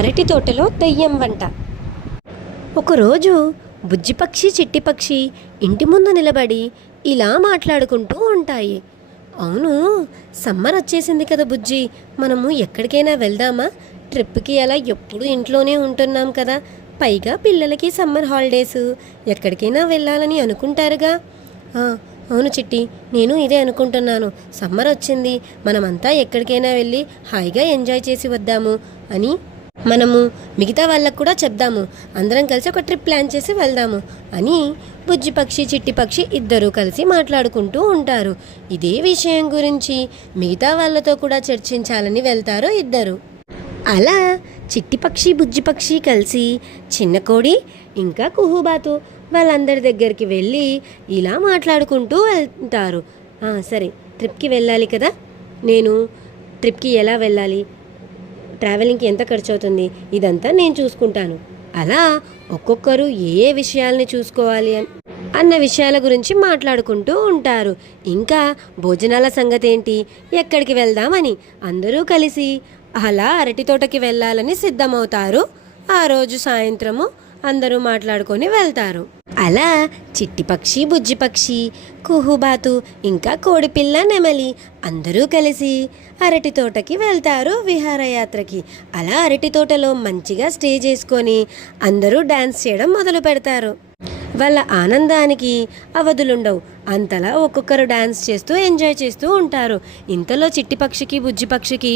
అరటి తోటలో దెయ్యం వంట. ఒకరోజు బుజ్జిపక్షి చిట్టిపక్షి ఇంటి ముందు నిలబడి ఇలా మాట్లాడుకుంటూ ఉంటాయి. అవును, సమ్మర్ వచ్చేసింది కదా బుజ్జి, మనము ఎక్కడికైనా వెళ్దామా? ట్రిప్కి అలా ఎప్పుడు ఇంట్లోనే ఉంటున్నాం కదా, పైగా పిల్లలకి సమ్మర్ హాలిడేస్, ఎక్కడికైనా వెళ్ళాలని అనుకుంటారుగా. అవును చిట్టి, నేను ఇదే అనుకుంటున్నాను. సమ్మర్ వచ్చింది, మనమంతా ఎక్కడికైనా వెళ్ళి హాయిగా ఎంజాయ్ చేసి వద్దాము అని మనము మిగతా వాళ్ళకు కూడా చెప్దాము. అందరం కలిసి ఒక ట్రిప్ ప్లాన్ చేసి వెళ్దాము అని బుజ్జిపక్షి చిట్టిపక్షి ఇద్దరూ కలిసి మాట్లాడుకుంటూ ఉంటారు. ఇదే విషయం గురించి మిగతా వాళ్ళతో కూడా చర్చించాలని వెళ్తారు ఇద్దరు. అలా చిట్టిపక్షి బుజ్జిపక్షి కలిసి చిన్న కోడి ఇంకా కుహుబాతు వాళ్ళందరి దగ్గరికి వెళ్ళి ఇలా మాట్లాడుకుంటూ వెళ్తారు. సరే, ట్రిప్కి వెళ్ళాలి కదా, నేను ట్రిప్కి ఎలా వెళ్ళాలి, ట్రావెలింగ్కి ఎంత ఖర్చు అవుతుంది, ఇదంతా నేను చూసుకుంటాను. అలా ఒక్కొక్కరు ఏ విషయాల్ని చూసుకోవాలి అన్న విషయాల గురించి మాట్లాడుకుంటూ ఉంటారు. ఇంకా భోజనాల సంగతి ఏంటి, ఎక్కడికి వెళ్దామని అందరూ కలిసి అలా అరటి తోటకి వెళ్ళాలని సిద్ధమవుతారు. ఆ రోజు సాయంత్రము అందరూ మాట్లాడుకొని వెళ్తారు. అలా చిట్టిపక్షి బుజ్జిపక్షి కుహుబాతు ఇంకా కోడిపిల్ల నెమలి అందరూ కలిసి అరటి తోటకి వెళ్తారు విహారయాత్రకి. అలా అరటి తోటలో మంచిగా స్టే చేసుకొని అందరూ డాన్స్ చేయడం మొదలు పెడతారు. వాళ్ళ ఆనందానికి అవధులుండవు. అంతలా ఒక్కొక్కరు డాన్స్ చేస్తూ ఎంజాయ్ చేస్తూ ఉంటారు. ఇంతలో చిట్టిపక్షికి బుజ్జిపక్షికి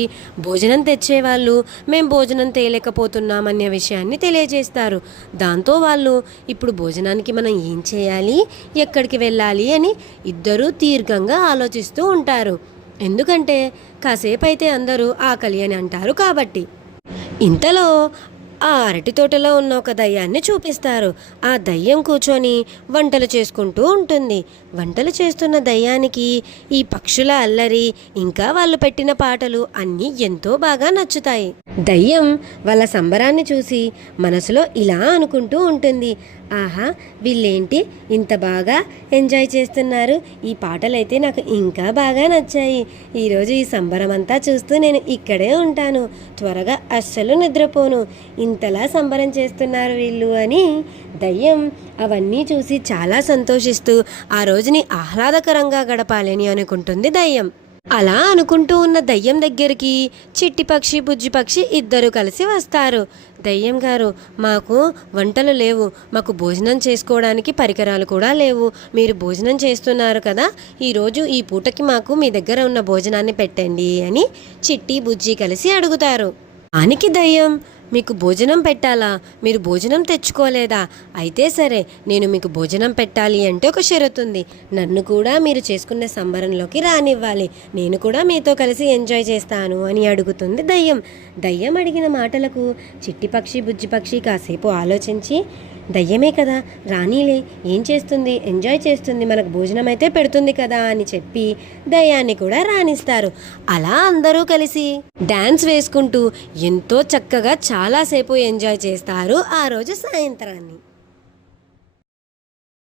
భోజనం తెచ్చేవాళ్ళు మేం భోజనం తేలేకపోతున్నామనే విషయాన్ని తెలియజేస్తారు. దాంతో వాళ్ళు ఇప్పుడు భోజనానికి మనం ఏం చేయాలి, ఎక్కడికి వెళ్ళాలి అని ఇద్దరూ దీర్ఘంగా ఆలోచిస్తూ ఉంటారు. ఎందుకంటే కాసేపు అయితే అందరూ ఆకలి అని అంటారు కాబట్టి. ఇంతలో ఆ అరటి తోటలో ఉన్న ఒక దయ్యాన్ని చూపిస్తారు. ఆ దయ్యం కూర్చొని వంటలు చేసుకుంటూ ఉంటుంది. వంటలు చేస్తున్న దయ్యానికి ఈ పక్షుల అల్లరి ఇంకా వాళ్ళు పెట్టిన పాటలు అన్నీ ఎంతో బాగా నచ్చుతాయి. దయ్యం వాళ్ళ సంబరాన్ని చూసి మనసులో ఇలా అనుకుంటూ ఉంటుంది, ఆహా, వీళ్ళేంటి ఇంత బాగా ఎంజాయ్ చేస్తున్నారు, ఈ పాటలైతే నాకు ఇంకా బాగా నచ్చాయి. ఈరోజు ఈ సంబరం అంతా చూస్తూ నేను ఇక్కడే ఉంటాను, త్వరగా అస్సలు నిద్రపోను, ఇంతలా సంబరం చేస్తున్నారు వీళ్ళు అని దయ్యం అవన్నీ చూసి చాలా సంతోషిస్తూ ఆ రోజుని ఆహ్లాదకరంగా గడపాలని అనుకుంటుంది దయ్యం. అలా అనుకుంటూ ఉన్న దయ్యం దగ్గరికి చిట్టిపక్షి బుజ్జిపక్షి ఇద్దరు కలిసి వస్తారు. దయ్యం గారు, మాకు వంటలు లేవు, మాకు భోజనం చేసుకోవడానికి పరికరాలు కూడా లేవు, మీరు భోజనం చేస్తున్నారు కదా, ఈరోజు ఈ పూటకి మాకు మీ దగ్గర ఉన్న భోజనాన్ని పెట్టండి అని చిట్టి బుజ్జి కలిసి అడుగుతారు. దానికి దయ్యం, మీకు భోజనం పెట్టాలా, మీరు భోజనం తెచ్చుకోలేదా, అయితే సరే, నేను మీకు భోజనం పెట్టాలి అంటే ఒక షరతు ఉంది, నన్ను కూడా మీరు చేసుకునే సంబరంలోకి రానివ్వాలి, నేను కూడా మీతో కలిసి ఎంజాయ్ చేస్తాను అని అడుగుతుంది దయ్యం. దయ్యం అడిగిన మాటలకు చిట్టిపక్షి బుజ్జిపక్షి కాసేపు ఆలోచించి, దయ్యమే కదా, రానీలే, ఏం చేస్తుంది, ఎంజాయ్ చేస్తుంది, మనకు భోజనం అయితే పెడుతుంది కదా అని చెప్పి దయ్యాన్ని కూడా రాణిస్తారు. అలా అందరూ కలిసి డాన్స్ వేసుకుంటూ ఎంతో చక్కగా చాలాసేపు ఎంజాయ్ చేస్తారు ఆ రోజు సాయంత్రాన్ని.